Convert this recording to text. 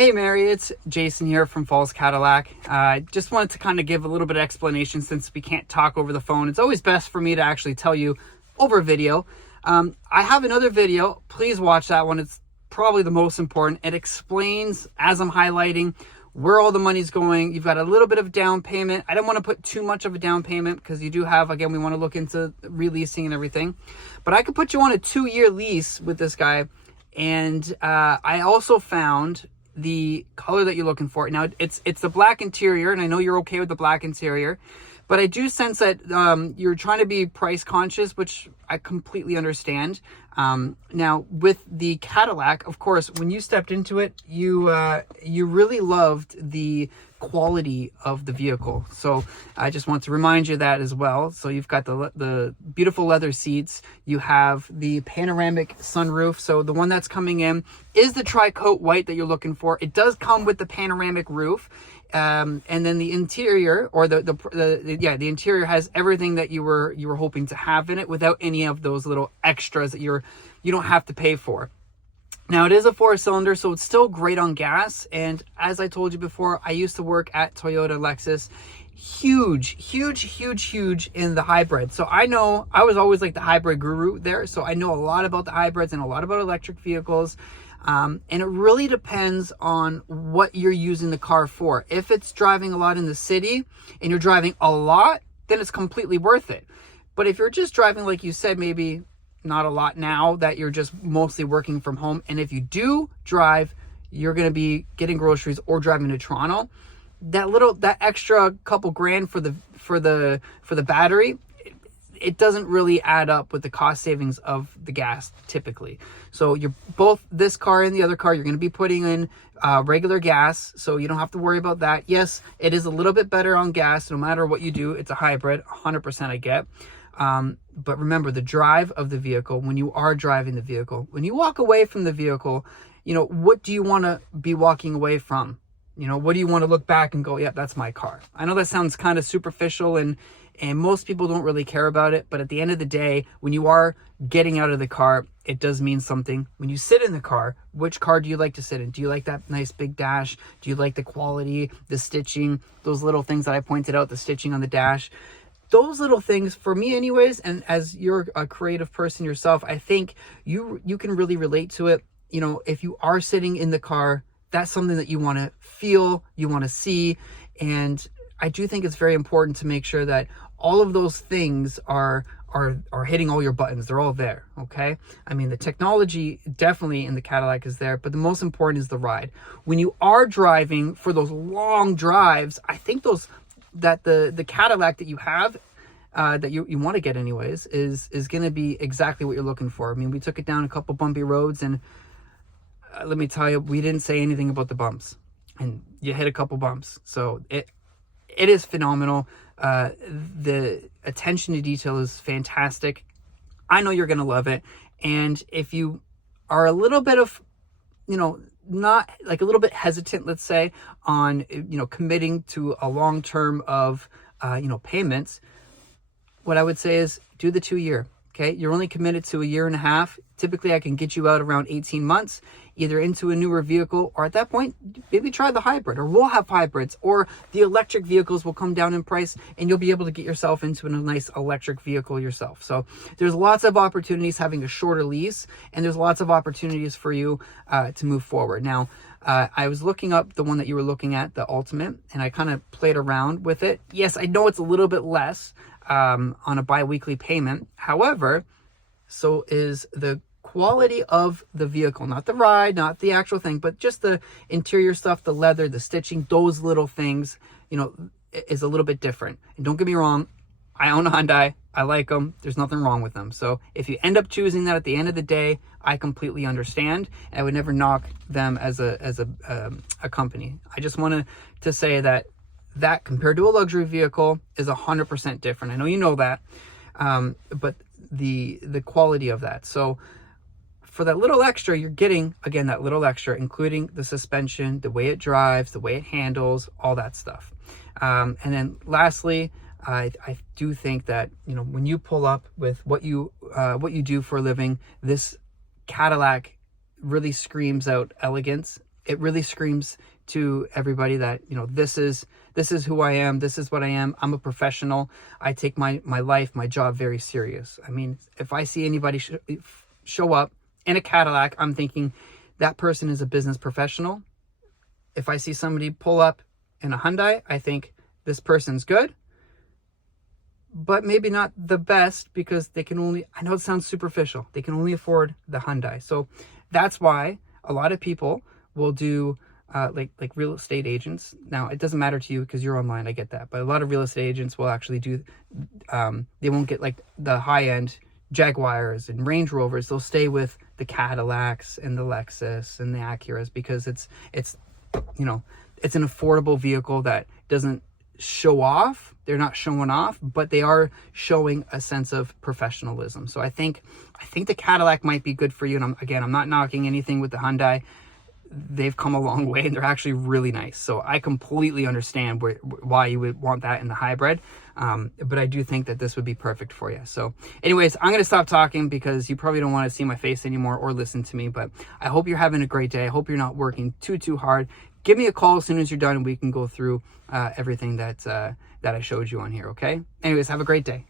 Hey Mary, it's Jason here from Falls Cadillac. I just wanted to kind of give a little bit of explanation since we can't talk over the phone. It's always best for me to actually tell you over video. I have another video. Please watch that one. It's probably the most important. It explains, as I'm highlighting, where all the money's going. You've got a little bit of down payment. I don't want to put too much of a down payment because you do have, again, we want to look into releasing and everything. But I could put you on a 2-year lease with this guy. And I also found the color that you're looking for. Now it's the black interior, and I know you're okay with the black interior, but I do sense that you're trying to be price conscious, which I completely understand. Now with the Cadillac, of course, when you stepped into it, you really loved the quality of the vehicle. So I just want to remind you that as well. So you've got the beautiful leather seats. You have the panoramic sunroof. So the one that's coming in is the tri-coat white that you're looking for. It does come with the panoramic roof. And then the interior, or the interior has everything that you were hoping to have in it without any of those little extras that you don't have to pay for. Now it is a 4-cylinder, so it's still great on gas. And as I told you before, I used to work at Toyota, Lexus, huge in the hybrid. So I know, I was always like the hybrid guru there. So I know a lot about the hybrids and a lot about electric vehicles. And it really depends on what you're using the car for. If it's driving a lot in the city and you're driving a lot, then it's completely worth it. But if you're just driving, like you said, maybe not a lot now that you're just mostly working from home, and if you do drive, you're going to be getting groceries or driving to Toronto, that extra couple grand for the battery, it doesn't really add up with the cost savings of the gas typically. So you're both, this car and the other car, you're going to be putting in regular gas, so you don't have to worry about that. Yes, it is a little bit better on gas no matter what you do. It's a hybrid, 100% I get. But remember the drive of the vehicle, when you are driving the vehicle, when you walk away from the vehicle, what do you want to be walking away from? What do you want to look back and go, yeah, that's my car? I know that sounds kind of superficial and most people don't really care about it. But at the end of the day, when you are getting out of the car, it does mean something. When you sit in the car, which car do you like to sit in? Do you like that nice big dash? Do you like the quality, the stitching, those little things that I pointed out, the stitching on the dash? Those little things, for me anyways, and as you're a creative person yourself, I think you can really relate to it. If you are sitting in the car, that's something that you want to feel, you want to see. And I do think it's very important to make sure that all of those things are hitting all your buttons. They're all there, okay? I mean, the technology definitely in the Cadillac is there, but the most important is the ride. When you are driving for those long drives, I think the Cadillac that you have, that you want to get anyways, is going to be exactly what you're looking for. I mean, we took it down a couple bumpy roads, and let me tell you, we didn't say anything about the bumps, and you hit a couple bumps. So it is phenomenal. The attention to detail is fantastic. I know you're going to love it. And if you are a little bit of, not like a little bit hesitant, let's say, on, committing to a long term of, payments, what I would say is do the 2-year. Okay. You're only committed to 1.5 years. Typically I can get you out around 18 months, either into a newer vehicle, or at that point, maybe try the hybrid, or we'll have hybrids, or the electric vehicles will come down in price and you'll be able to get yourself into a nice electric vehicle yourself. So there's lots of opportunities having a shorter lease, and there's lots of opportunities for you to move forward. Now, I was looking up the one that you were looking at, the Ultimate, and I kind of played around with it. Yes, I know it's a little bit less on a bi-weekly payment. However, so is the quality of the vehicle, not the ride, not the actual thing, but just the interior stuff, the leather, the stitching, those little things, is a little bit different. And don't get me wrong, I own a Hyundai. I like them. There's nothing wrong with them. So if you end up choosing that at the end of the day, I completely understand. I would never knock them as a company. I just wanted to say that compared to a luxury vehicle is 100% different. I know you know that, but the quality of that. So for that little extra, you're getting, again, that little extra, including the suspension, the way it drives, the way it handles, all that stuff. And then lastly, I do think that, when you pull up with what you do for a living, this Cadillac really screams out elegance. it really screams to everybody that, you know, this is who I am. This is what I am. I'm a professional. I take my life, my job very serious. I mean, if I see anybody show up in a Cadillac, I'm thinking that person is a business professional. If I see somebody pull up in a Hyundai, I think this person's good, but maybe not the best, because they can only, I know it sounds superficial, they can only afford the Hyundai. So that's why a lot of people will do like real estate agents. Now, it doesn't matter to you because you're online, I get that, but a lot of real estate agents will actually do, they won't get like the high-end Jaguars and Range Rovers. They'll stay with the Cadillacs and the Lexus and the Acuras, because it's you know, it's an affordable vehicle that doesn't show off. They're not showing off, but they are showing a sense of professionalism. So I think the Cadillac might be good for you. And I'm not knocking anything with the Hyundai. They've come a long way and they're actually really nice. So I completely understand why you would want that in the hybrid. But I do think that this would be perfect for you. So anyways, I'm going to stop talking because you probably don't want to see my face anymore or listen to me, but I hope you're having a great day. I hope you're not working too hard. Give me a call as soon as you're done and we can go through everything that I showed you on here. Okay. Anyways, have a great day.